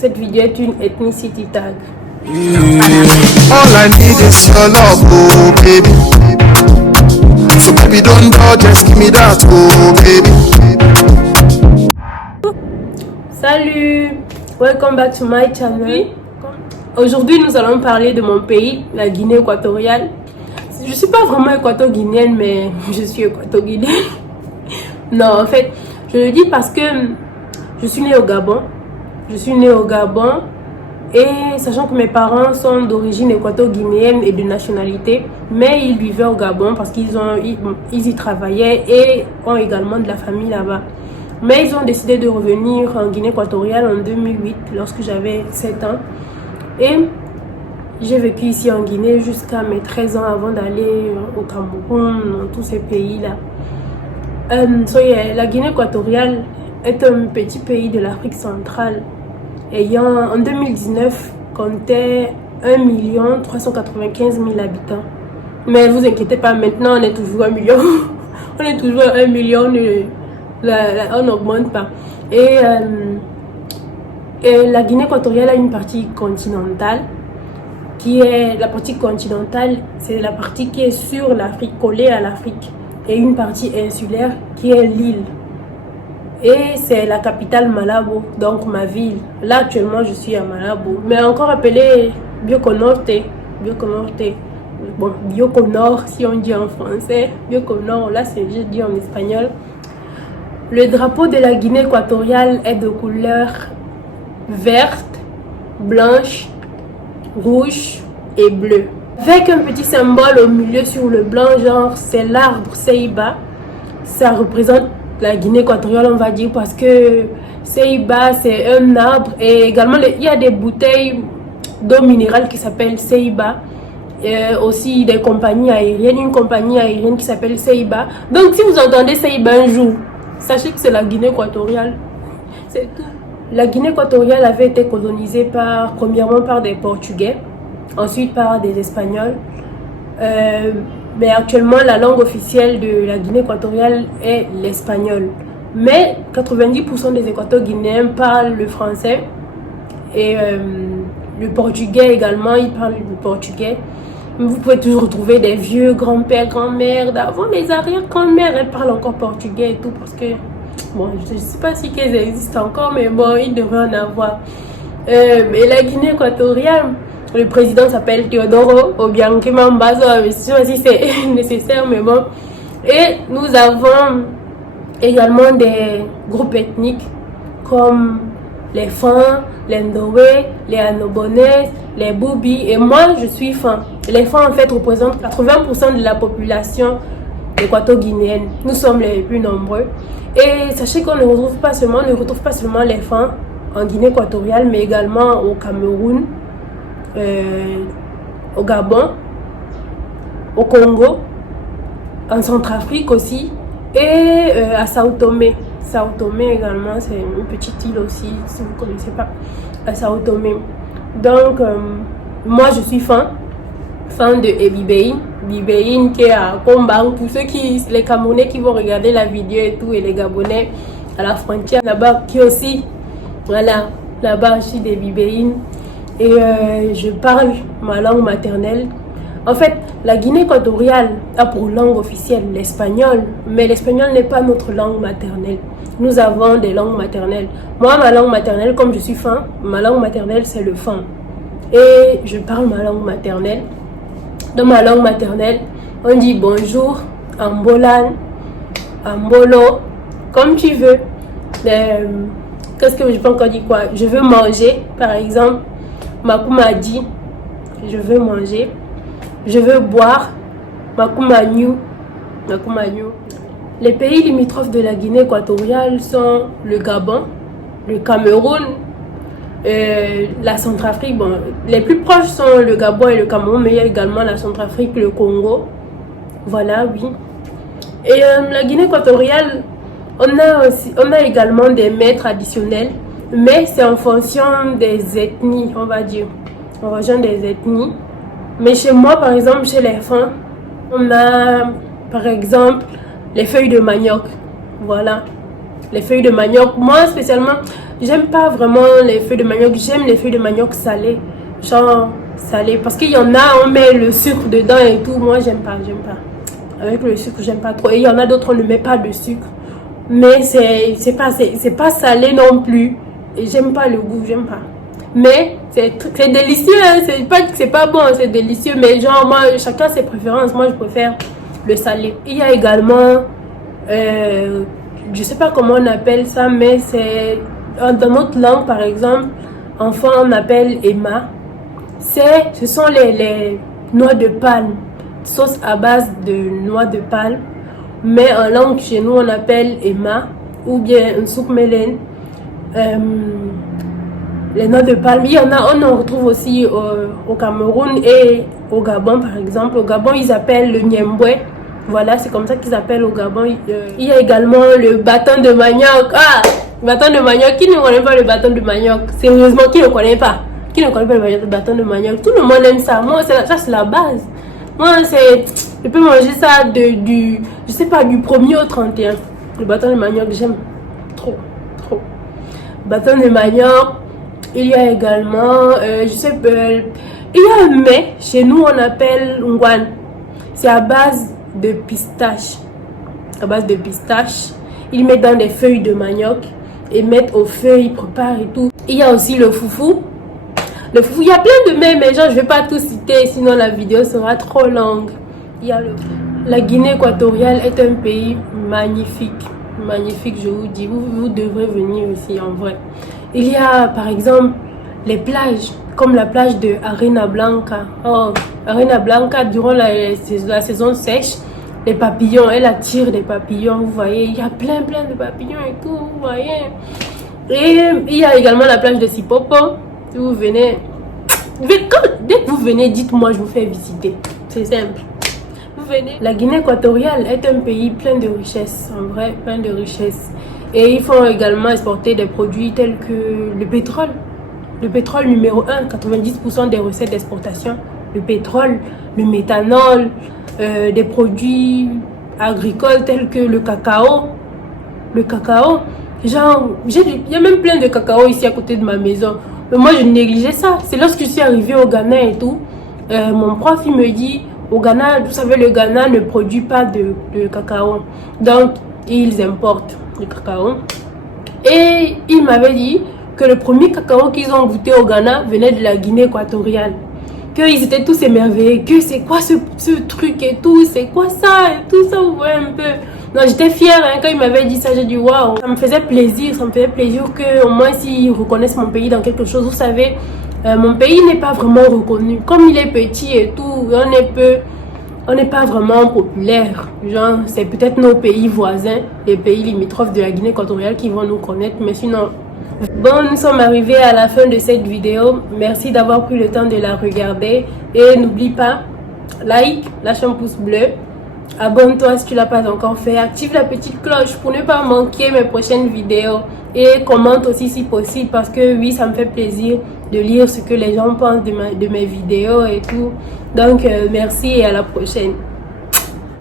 Cette vidéo est une ethnicity tag. All I need is your love, oh baby. So baby don't dodge, just give me that, oh baby. Salut, welcome back to my channel. Aujourd'hui nous allons parler de mon pays, la Guinée équatoriale. Je suis pas vraiment équato-guinéenne, mais je suis équato-guinéenne. Non, en fait, je le dis parce que je suis née au Gabon. Et sachant que mes parents sont d'origine équato-guinéenne et de nationalité, mais ils vivaient au Gabon parce qu'ils y travaillaient et ont également de la famille là-bas. Mais ils ont décidé de revenir en Guinée équatoriale en 2008 lorsque j'avais 7 ans. Et j'ai vécu ici en Guinée jusqu'à mes 13 ans avant d'aller au Cameroun, dans tous ces pays-là. La Guinée équatoriale est un petit pays de l'Afrique centrale ayant en 2019 comptait 1 395 000 habitants. Mais vous inquiétez pas, maintenant on est toujours 1 million. On est toujours 1 million, on n'augmente pas. Et la Guinée équatoriale a une partie continentale qui est la partie continentale, c'est la partie qui est sur l'Afrique, collée à l'Afrique, et une partie insulaire qui est l'île. Et c'est la capitale Malabo, donc ma ville. Là actuellement je suis à Malabo, mais encore appelée Bioconorte. Bon, Bioconor si on dit en français, Bioconor, là c'est je dis en espagnol. Le drapeau de la Guinée équatoriale est de couleur verte, blanche, rouge et bleu. Avec un petit symbole au milieu sur le blanc, genre c'est l'arbre Ceiba. Ça représente la Guinée équatoriale, on va dire, parce que Ceiba c'est un arbre et également il y a des bouteilles d'eau minérale qui s'appellent Ceiba. Aussi des compagnies aériennes, une compagnie aérienne qui s'appelle Ceiba. Donc si vous entendez Ceiba un jour, sachez que c'est la Guinée équatoriale. C'est tout. La Guinée équatoriale avait été colonisée premièrement par des Portugais, ensuite par des Espagnols. Mais actuellement, la langue officielle de la Guinée équatoriale est l'espagnol. Mais 90% des Équato-Guinéens parlent le français. Et le portugais également, ils parlent le portugais. Vous pouvez toujours retrouver des vieux grands-pères, grands-mères d'avant, les arrière-grands-mères, elles parlent encore portugais et tout. Parce que, bon, je ne sais pas si qu'elles existent encore, mais bon, ils devraient en avoir. Mais la Guinée équatoriale, le président s'appelle Teodoro Obiang Mbazo, je ne sais pas si c'est nécessaire, mais bon. Et nous avons également des groupes ethniques comme les Fans, les Ndowe, les Anobones, les Boubi. Et moi, je suis Fan. Les Fans, en fait, représentent 80% de la population équato-guinéenne. Nous sommes les plus nombreux. Et sachez qu'on ne retrouve pas seulement les Fans en Guinée équatoriale, mais également au Cameroun, au Gabon, au Congo, en Centrafrique aussi, et à Sao Tomé. Sao Tomé également, c'est une petite île aussi, si vous ne connaissez pas, à Sao Tomé. Donc, moi je suis fan de Ebibein. Bibein qui est à Kombang. Pour les Camerounais qui vont regarder la vidéo et tout, et les Gabonais à la frontière là-bas, qui aussi, voilà, là-bas je suis des Bibein. Et je parle ma langue maternelle. En fait, la Guinée équatoriale a pour langue officielle l'espagnol, mais l'espagnol n'est pas notre langue maternelle. Nous avons des langues maternelles. Moi, ma langue maternelle, comme je suis Fan, ma langue maternelle c'est le Fan. Et je parle ma langue maternelle. Dans ma langue maternelle, on dit bonjour, Ambolan, Ambolo, comme tu veux. Qu'est-ce que je peux encore dire quoi? Je veux manger, par exemple. Makuma dit, je veux manger. Je veux boire. Makuma New. Les pays limitrophes de la Guinée équatoriale sont le Gabon, le Cameroun, la Centrafrique. Bon, les plus proches sont le Gabon et le Cameroun, mais il y a également la Centrafrique, le Congo. Voilà, oui. Et la Guinée équatoriale, on a également des mets traditionnels. Mais c'est en fonction des ethnies, on va dire. En fonction des ethnies. Mais chez moi, par exemple, chez les Fans, on a, par exemple, les feuilles de manioc. Voilà. Les feuilles de manioc. Moi, spécialement, j'aime pas vraiment les feuilles de manioc. J'aime les feuilles de manioc salées, genre salées, parce qu'il y en a, on met le sucre dedans et tout. Moi, j'aime pas. Avec le sucre, j'aime pas trop. Et il y en a d'autres, on ne met pas de sucre. Mais c'est pas salé non plus. Et j'aime pas le goût, j'aime pas. Mais c'est délicieux, hein. C'est pas que c'est pas bon, c'est délicieux. Mais genre, moi, chacun ses préférences. Moi, je préfère le salé. Il y a également, je sais pas comment on appelle ça, mais c'est dans notre langue, par exemple, enfant, on appelle Emma. Ce sont les noix de palme, sauce à base de noix de palme. Mais en langue chez nous, on appelle Emma ou bien un souk mélène. Les noix de palme, il y en a, on en retrouve aussi au Cameroun et au Gabon par exemple. Au Gabon, ils appellent le niemboué. Voilà, c'est comme ça qu'ils appellent au Gabon. Il y a également le bâton de manioc. Ah, bâton de manioc. Qui ne connaît pas le bâton de manioc? Sérieusement, qui ne connaît pas? Qui ne connaît pas le bâton de manioc? Tout le monde aime ça. Moi, ça c'est la base. Moi, je peux manger ça je sais pas, du 1er au 31. Le bâton de manioc, j'aime trop. Bâton de manioc. Il y a également, il y a un mets, chez nous on appelle ngwan. C'est à base de pistache. Ils mettent dans des feuilles de manioc et mettent au feu, ils préparent et tout. Il y a aussi le foufou. Le foufou, il y a plein de mets, mais genre je vais pas tout citer, sinon la vidéo sera trop longue. Il y a la Guinée équatoriale est un pays magnifique. Magnifique, je vous dis. Vous devrez venir ici en vrai. Il y a par exemple les plages, comme la plage de Arena Blanca. Oh, Arena Blanca, durant la saison sèche, les papillons, elle attire des papillons, vous voyez. Il y a plein de papillons et tout, vous voyez. Et il y a également la plage de Sipopo. Si vous venez, dès que vous venez, dites-moi, je vous fais visiter. C'est simple. Vous venez. La Guinée équatoriale est un pays plein de richesses, en vrai, plein de richesses. Et ils font également exporter des produits tels que le pétrole. Le pétrole numéro 1, 90% des recettes d'exportation. Le pétrole, le méthanol, des produits agricoles tels que le cacao. Le cacao, genre, il y a même plein de cacao ici à côté de ma maison. Mais moi, je négligeais ça. C'est lorsque je suis arrivée au Ghana et tout, mon prof, il me dit, au Ghana, vous savez, le Ghana ne produit pas de cacao. Donc, ils importent le cacao. Et il m'avait dit que le premier cacao qu'ils ont goûté au Ghana venait de la Guinée équatoriale. Qu'ils étaient tous émerveillés. Que c'est quoi ce truc et tout? C'est quoi ça? Et tout ça, vous voyez un peu. Non, j'étais fière hein, quand il m'avait dit ça. J'ai dit waouh. Ça me faisait plaisir que au moins s'ils reconnaissent mon pays dans quelque chose. Vous savez, mon pays n'est pas vraiment reconnu. Comme il est petit et tout, on n'est pas vraiment populaire. Genre, c'est peut-être nos pays voisins, les pays limitrophes de la Guinée équatoriale qui vont nous connaître, mais sinon. Bon, nous sommes arrivés à la fin de cette vidéo. Merci d'avoir pris le temps de la regarder. Et n'oublie pas, like, lâche un pouce bleu. Abonne-toi si tu l'as pas encore fait. Active la petite cloche pour ne pas manquer mes prochaines vidéos. Et commente aussi si possible parce que oui, ça me fait plaisir de lire ce que les gens pensent de mes vidéos et tout. Donc, merci et à la prochaine.